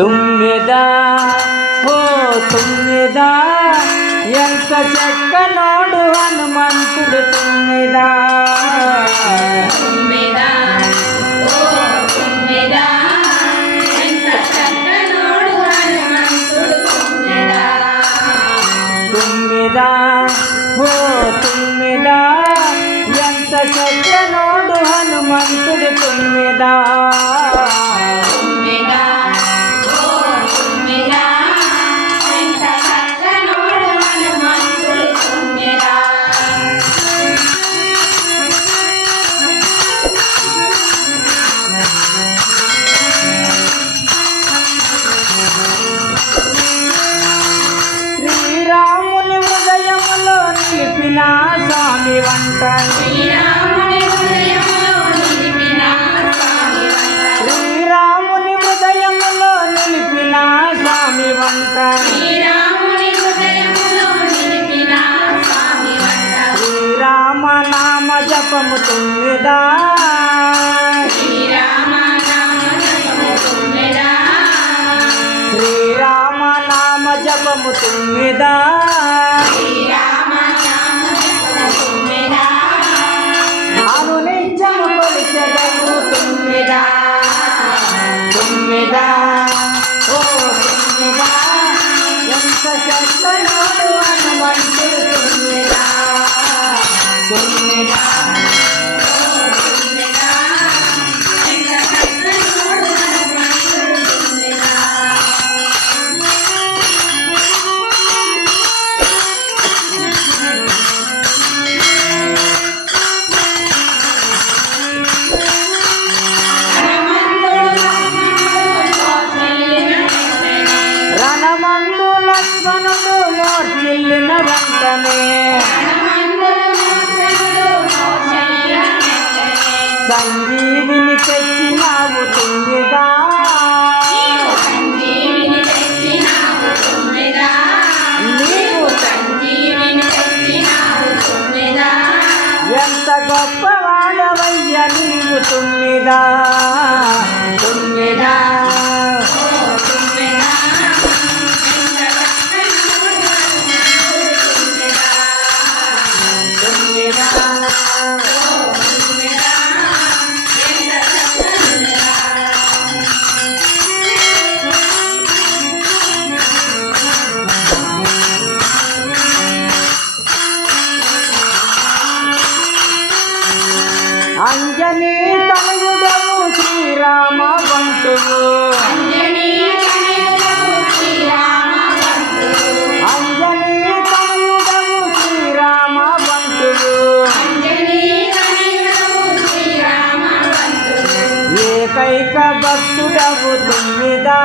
తుమ్మిదా ఓ తుమ్మిదా ఎంత చెక్క నోడు హనుమంతుడు తుమ్మిదా. శ్రీరాముని హృదయంలో నిలిపిన స్వామి వంట. శ్రీరామ నామ జపము తుమ్మిదా. శ్రీరామ నామ జపము తొమ్మిదా. మెంచనే సంజీవిని తెచ్చినావు తుంగిదా. Ah. ఏకైక భక్తుడవు తుమ్మిదా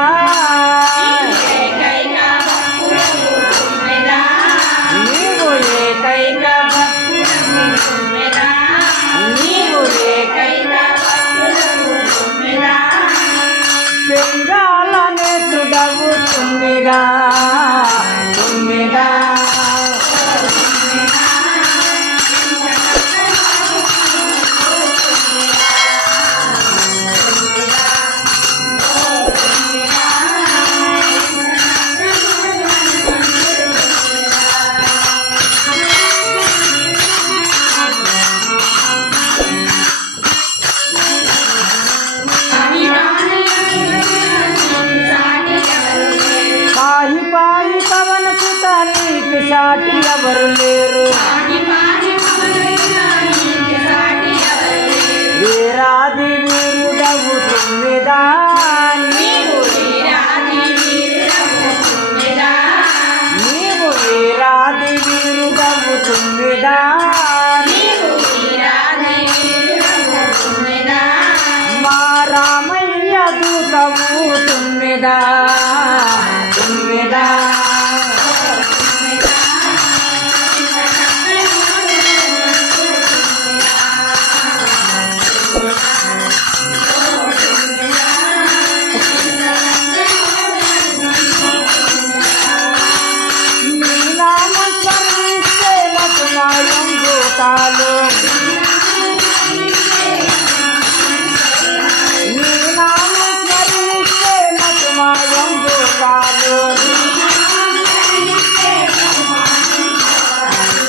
ఎవరు లేరు. వీరాది వీరుడవు తుమ్మిదా నీవు వీరాది వీరుడవు తుమ్మిదా మా రామయ్య దూతము తుమ్మిదా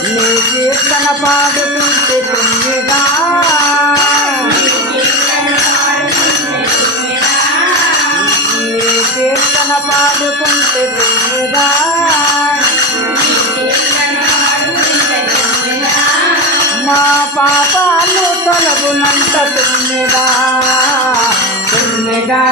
నీ కీర్తన పాడుతుంటే తుమ్మిగా నీ కీర్తన పాడుకుంటే తుమ్మిగా మా పాపాలు తొలగునంత తుమ్మిగా తుమ్మిగా